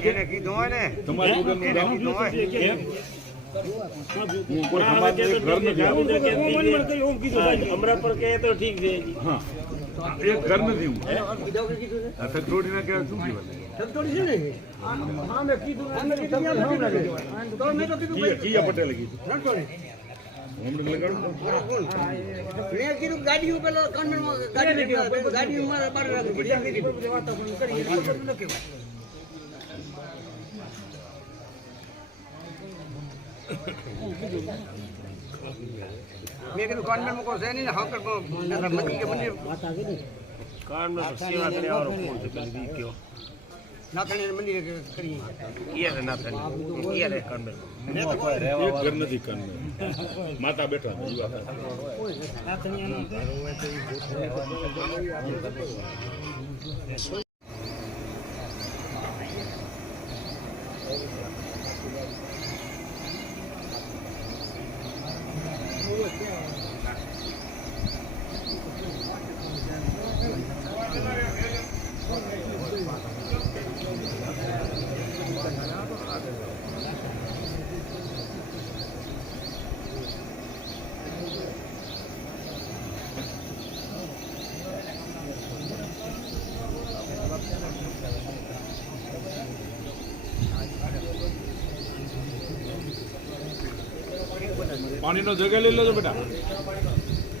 એને કીધું હોય ને તમારે કીધું હોય હમણાં પર કહે તો ઠીક છે. એક ઘર નથી હું સગતોડી ના કહેવાય શું કહેવાય કિયા પટેલે કીધું ગાડી પેલા ગાડી મેં કીધું કોન્વેન્ટ મૂકો છે નહીં ને હકર મંદિર કે મંદિર કાનમાં સેવા કરે આવરો ફોન છે પેલી કયો નાથણી મંદિર કરી ઈયારે નાથણી ઈયારે કાનમાં એક ઘર નથી કાનમાં માતા બેઠા હતા પાણીનો જગ લઈ લેજો બેટા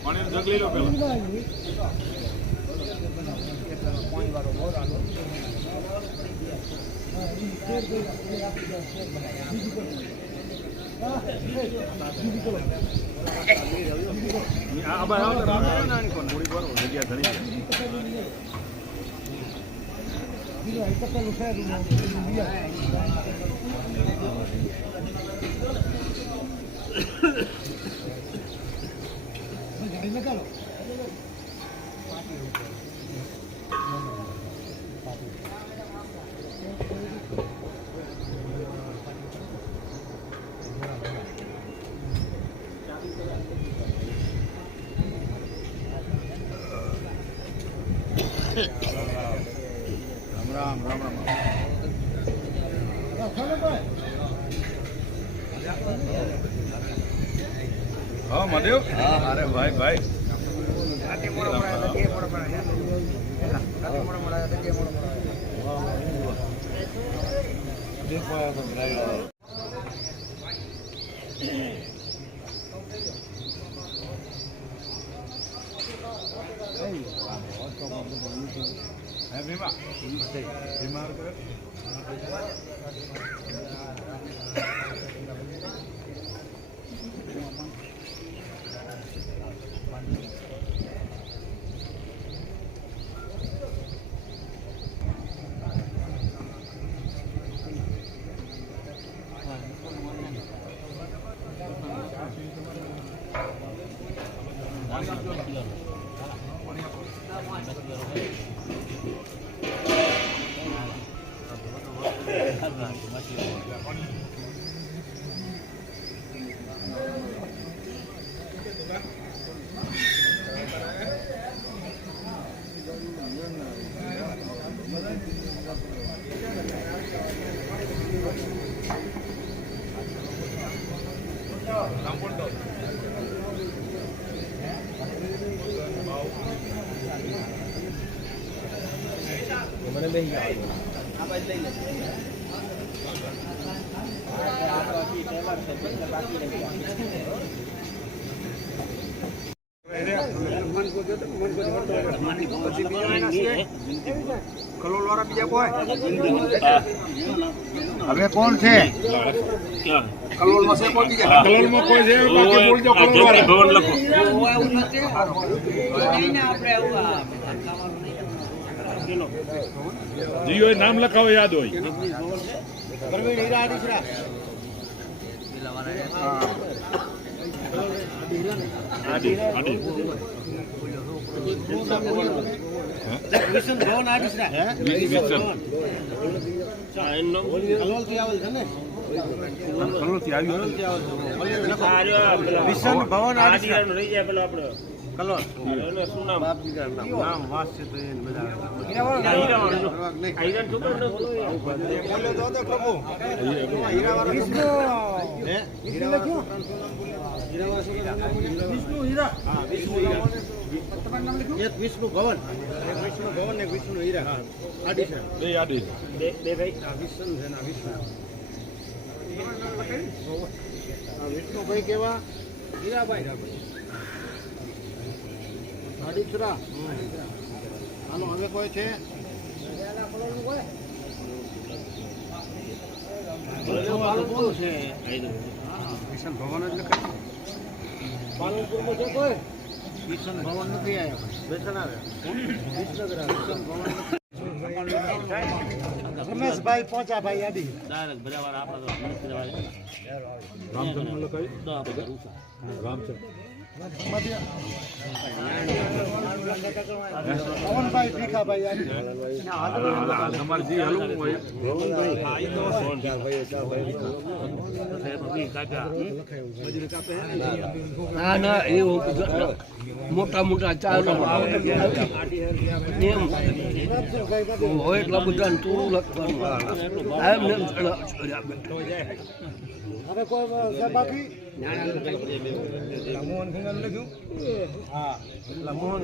પાણીનો જગ લઈ લો પેલા જગ્યા ઘણી રામ રામ રામ હા મહાદેવ અરે ભાઈ ભાઈ ભીમા બીમાર કરે પાણી કલોલ વાળા બીજા કોઈ હવે કોણ છે કલોલ માં છે કોઈ બીજા કલરમાં કોઈ છે બાકી બોલજો કલર વાળા ભવન લખો એવું નથી જીઓ એ નામ લખાવો યાદ હોય આડી આડી વિશન ભવન વિષ્ણુ ભવન ને વિષ્ણુ હીરા બે આડી વિષ્ણુભાઈ કેવા હીરાભાઈ આડીસરા હાલો હવે કોઈ છે કિશન ભવન જ લખાય પાલનપુરમાં છે કોઈ કિશન ભવન નથી આવ્યા બેસણ આવ્યા રમેશભાઈ પોચાભાઈ યાદી રામચંદ્ર લખાય રામચંદ્ર પવનભાઈ ભીખાભાઈ યાદી તમારે જે હલવું હોય ના ના એ મોટા મોટા ચાર હોય એટલા બધા તું લખવાનું હવે કોઈ બાકી મોહન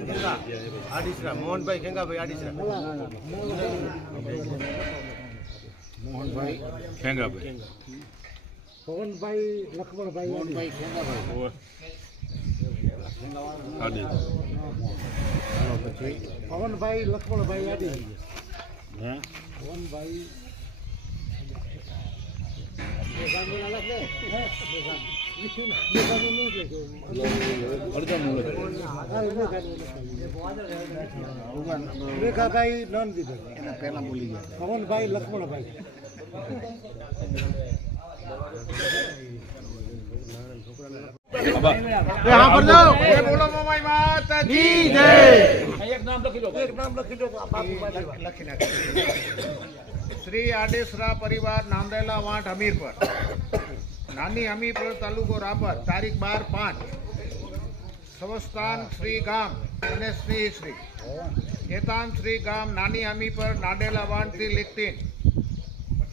ખેંગા આડીસરા મોહનભાઈ ખેંગાભાઈ આડીસરા મોહનભાઈ ખેંગાભાઈ પવનભાઈ લક્ષ્મણભાઈ મોહનભાઈ ખેંગાભાઈ આડી પછી પવનભાઈ લક્ષ્મણભાઈ આડી પવનભાઈ રેખાભાઈ નોન દીધો પહેલા બોલી ગયા પવનભાઈ લક્ષ્મણભાઈ શ્રી આડેસરા પરિવાર નાંદેલા વાંટ હમીરપર નાની હમીરપર તાલુકો રાપર તારીખ 12/5 સંસ્થાન શ્રી ગામ અને સ્નેહશ્રી કેતાન શ્રી ગામ નાની હમીરપર નાંદેલા વાંટથી લિખતીન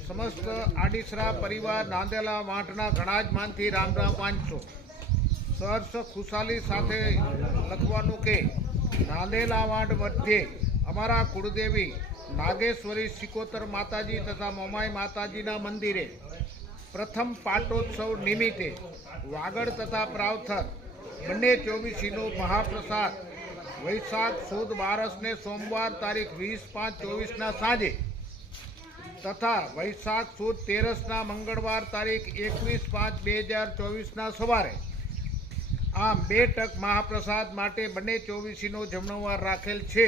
સમસ્ત આડીસરા પરિવાર નાંદેલા વાંટના ઘણા જ માનથી રામ રામ વાંચશો સહર્ષ ખુશાલી સાથે લખવાનું કે નાંદેલા વાંટ મધ્યે અમારા કુળદેવી નાગેશ્વરી સિકોતર માતાજી તથા મોમાઈ માતાજીના મંદિરે પ્રથમ પાટોત્સવ નિમિત્તે વાગડ તથા પ્રાવથર બંને ચોવીસીનો મહાપ્રસાદ વૈશાખ સુદ બારસને સોમવાર તારીખ 20/5/24ના સાંજે તથા વૈશાખ સુદ 13ના મંગળવાર તારીખ 21/5/2024ના સવારે આમ 2 ટક મહાપ્રસાદ માટે બંને ચોવીસીનો જમણવાર રાખેલ છે.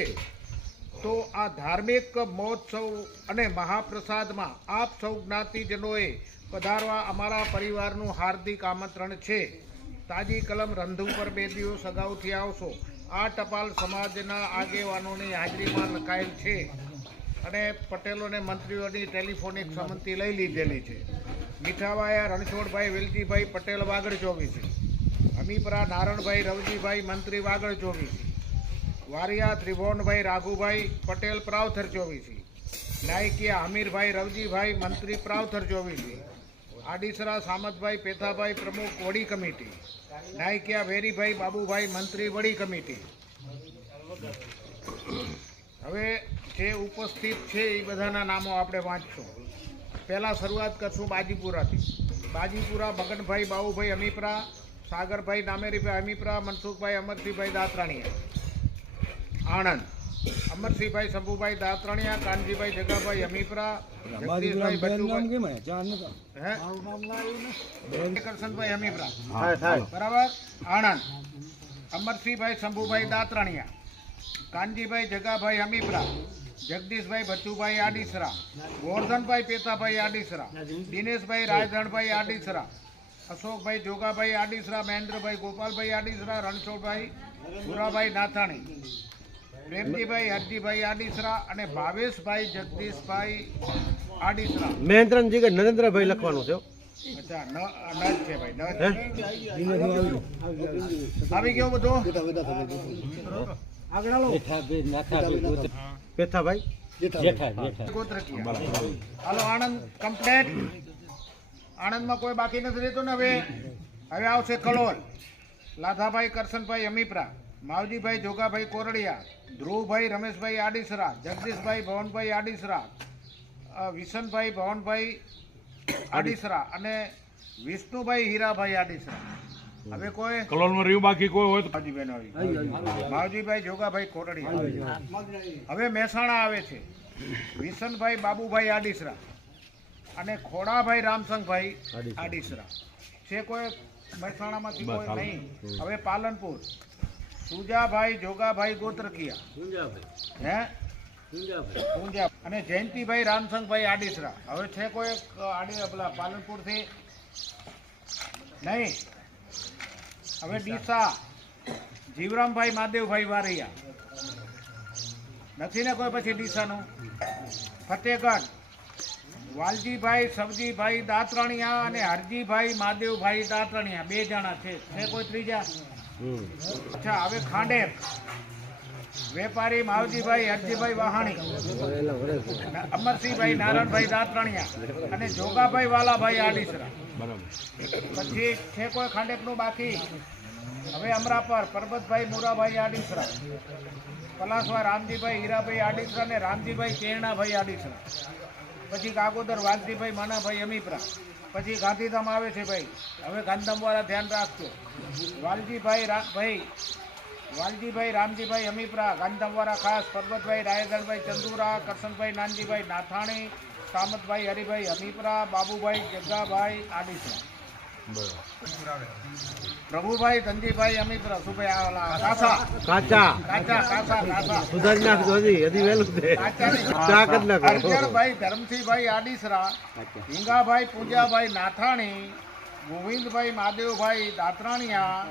તો આ ધાર્મિક મહોત્સવ અને મહાપ્રસાદમાં આપ સૌ જ્ઞાતિજનોએ પધારવા અમારા પરિવારનું હાર્દિક આમંત્રણ છે. તાજી કલમ રંધુ પર 2 દિવસ અગાઉથી આવશો આ ટપાલ સમાજના આગેવાનોની હાજરીમાં લખાયેલ છે અને પટેલોને મંત્રીઓની ટેલિફોનિક સંમતિ લઈ લીધેલી છે. મીઠાવાયા રણછોડભાઈ વેલજીભાઈ પટેલ વાગડ 24, અમીપરા નારણભાઈ રવજીભાઈ મંત્રી વાગડ 24, વારિયા ત્રિભુવનભાઈ રાઘુભાઈ પટેલ પ્રાવથર 24, નાયકિયા હમીરભાઈ રવજીભાઈ મંત્રી પ્રાવથર 24, આડીસરા સામતભાઈ પેથાભાઈ પ્રમુખ વડી કમિટી, નાયકિયા વેરીભાઈ બાબુભાઈ મંત્રી વડી કમિટી. હવે જે ઉપસ્થિત છે એ બધાના નામો આપણે વાંચશું. પહેલાં શરૂઆત કરશું બાજીપુરાથી. બાજીપુરા મગનભાઈ બાબુભાઈ અમીપરા, સાગરભાઈ નામેરીભાઈ અમીપરા, મનસુખભાઈ અમરસિંહભાઈ દાતરાણીયા. આણંદ અમરસિંહભાઈ શંભુભાઈ દાતરાણીયા, કાનજીભાઈ જગાભાઈ અમીપરા, જગદીશભાઈ કરશનભાઈ અમીપરા. બરાબર. આણંદ અમરસિંહભાઈ શંભુભાઈ દાતરાણીયા, કાનજીભાઈ જગાભાઈ અમીપરા, જગદીશભાઈ બચુભાઈ આડીસરા, ગોરધનભાઈ પેતાભાઈ આડીસરા, દિનેશભાઈ રાજધણભાઈ આડીસરા, અશોકભાઈ જોગાભાઈ આડીસરા, મહેન્દ્રભાઈ ગોપાલભાઈ આડીસરા, રણછોડભાઈ ભુરાભાઈ નાથાણી, પ્રેમજીભાઈ હરજીભાઈ આડીસરા અને ભાવેશભાઈ જગદીશભાઈ આડીસરા. મહેન્દ્રજી કે નરેન્દ્રભાઈ લખવાનું છે. અચ્છા, ન છે ભાઈ, આવી ગયો બધું. પેથાભાઈ હાલો, આણંદ કમ્પ્લેટ. આણંદમાં કોઈ બાકી નથી રહેતું ને. હવે આવશે કલોલ. લાધાભાઈ કરશનભાઈ અમીપરા, માવજીભાઈ જોગાભાઈ કોરડિયા, ધ્રુવભાઈ રમેશભાઈ આડીસરા, જગદીશભાઈ ભવનભાઈ આડીસરા, વિશનભાઈ ભવનભાઈ આડીસરા અને વિષ્ણુભાઈ હીરાભાઈ આડીસરા. હવે કોઈ કલોલમાં રહ્યું બાકી કોઈ હોય તો માવજીભાઈ જોગાભાઈ કોરડિયા. હવે મહેસાણા આવે છે વિશનભાઈ બાબુભાઈ આડીસરા અને ખોડાભાઈ રામસંગભાઈ આડીસરા. છે કોઈ મહેસાણામાંથી? કોઈ નહીં. હવે પાલનપુર સુજાભાઈ જોગાભાઈ ગોત્રકિયા, હે પૂંજા અને જયંતિભાઈ રામસંગભાઈ આડીસરા. હવે છે કોઈ પેલા પાલનપુરથી? નહીં. હવે ડીસા જીવરામભાઈ માદેવભાઈ વારૈયા નથી ને કોઈ? પછી ડીસાનું ફતેહગઢ વાલજીભાઈ સવજીભાઈ દાતરાણીયા અને હરજીભાઈ માદેવભાઈ દાતરાણીયા. 2 જણા છે. કોઈ ત્રીજા? અચ્છા. હવે ખાંડેર વેપારી માવજીભાઈ હરજીભાઈ વાહાણી, અમરસિંહભાઈ નારાયણભાઈ દાતરાણીયા અને જોગાભાઈ વાલાભાઈ આડીસરા. પછી છે કોઈ ખાંડેકનું બાકી? હવે અમરાપર પરબતભાઈ મુરાભાઈ આડીસરા, પલાસવા રામજીભાઈ હીરાભાઈ આડીસરા અને રામજીભાઈ કેરણાભાઈ આડીસરા. પછી ગાગોદર વાલજીભાઈ માનાભાઈ અમીપરા. પછી ગાંધીધામ આવે છે ભાઈ. હવે ગાંધીધામવાળા ધ્યાન રાખજો. વાલજીભાઈ રામજીભાઈ અમીપરા ગાંધીધામવાળા ખાસ. પરબતભાઈ રાયગણભાઈ ચંદુરા, કરશનભાઈ નાનજીભાઈ નાથાણી, સામતભાઈ હરિભાઈ અમીપરા, બાબુભાઈ જગ્ગાભાઈ આડીસરા. પ્રભુભાઈ ધનજીભાઈ અમીપરા. શું ભાઈ? કાચા સુધારી નાખજો. હજી વહેલું છે. હરજરભાઈ ધરમસિંહભાઈ આડીસરા, હિંગાભાઈ પૂજાભાઈ નાથાણી, ગોવિંદભાઈ માદેવભાઈ દાતરાણીયા,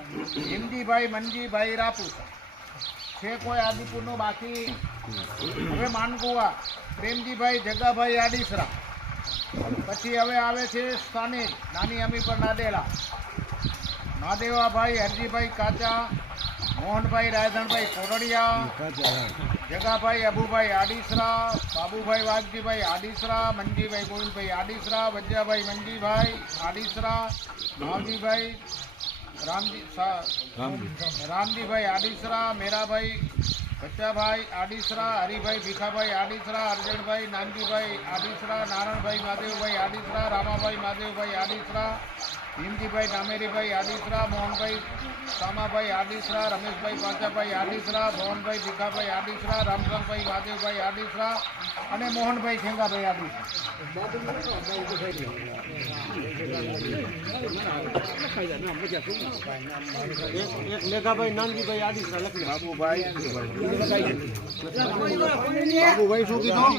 હિન્દીભાઈ મનજીભાઈ રાપુસા. છે કોઈ આદિપુરનો બાકી? હવે માનકુવા પ્રેમજીભાઈ જગાભાઈ આડીસરા. પછી હવે આવે છે સ્થાનિક નાની અમીપર નાદેલા, મહાદેવાભાઈ હરજીભાઈ કાચા, મોહનભાઈ રાયધણભાઈ કોરડિયા, જગાભાઈ અબુભાઈ આડીસરા, બાબુભાઈ વાઘજીભાઈ આડીસરા, મંજીભાઈ ગોવિંદભાઈ આડીસરા, વજ્જાભાઈ મંજીભાઈ આડીસરા, માવજીભાઈ રામજીભાઈ આડીસરા, મેરાભાઈ બચ્ચાભાઈ આડીસરા, હરિભાઈ ભીખાભાઈ આડીસરા, અરજણભાઈ નાનજીભાઈ આડીસરા, નારાયણભાઈ માદેવભાઈ આડીસરા, રામાભાઈ માદેવભાઈ આડીસરા, ભીમજીભાઈ નામેરીભાઈ આડીસરા, મોહનભાઈ સામાભાઈ આડીસરા, રમેશભાઈ પાંચાભાઈ આડીસરા, મોહનભાઈ ભીખાભાઈ આડીસરા, રામસંગભાઈ માદેવભાઈ આડીસરા અને મોહનભાઈ ખેંગાભાઈ આડીસરા. મેઘાભાઈ નાનજીભાઈ આડીસરા લખી. બાબુભાઈ શું કીધું?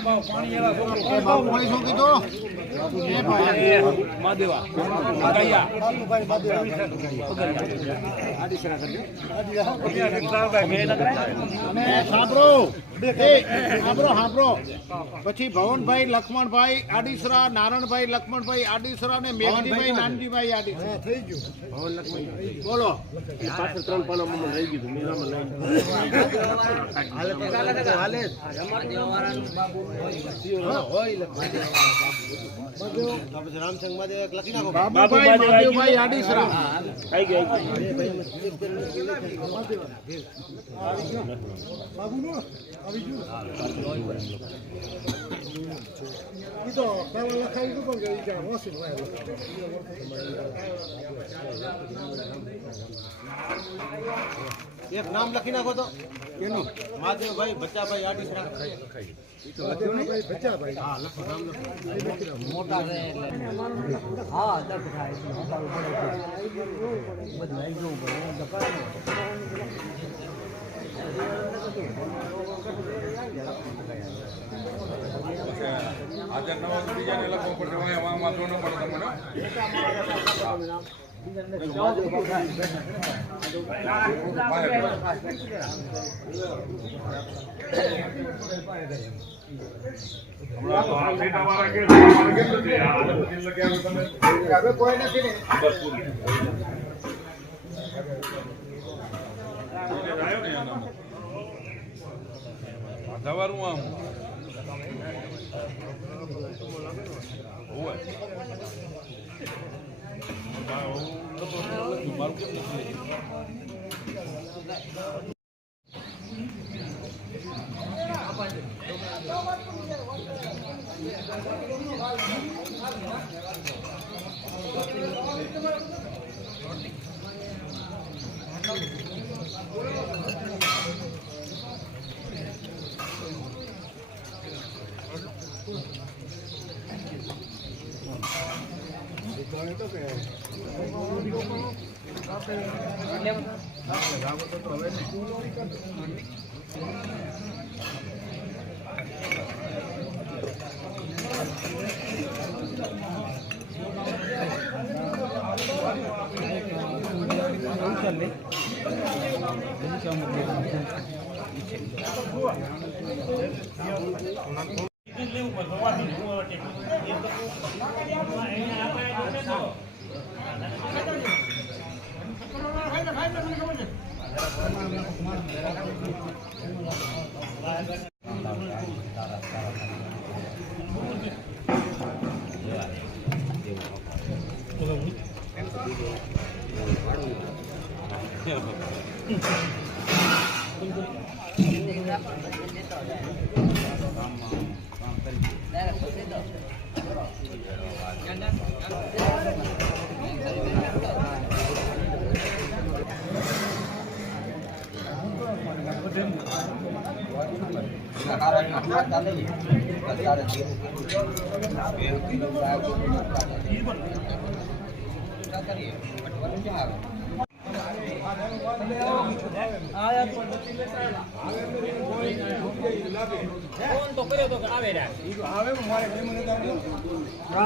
બાબુભાઈ શું કીધું? અને સાંભળો પછી ભવનભાઈ લક્ષ્મણભાઈ આડીસરા, નારણભાઈ લક્ષ્મણભાઈ આડીસરા ને મેઘજીભાઈ નાનજીભાઈ આડીસરા. થઈ ગયું. બોલો. પાછળ 3 પાનામાં રહી ગયું મેરામાં લઈ બાબુભાઈ મહાદેવભાઈ આડીસરા. આવી ગઈ એક નામ લખી નાખો તો કેનું મહાદેવભાઈ બચ્ચાભાઈ આડીસરા. મોટા છે હા દર્દ થાય બધું આવી જવું પડે. આજે નવા બીજાને લખવો પડશે આમાં વાંધો ન પડે તમને. દવાનું આમ મારું કેમ નથી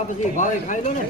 પછી ભાવે ખાઈ લો ને.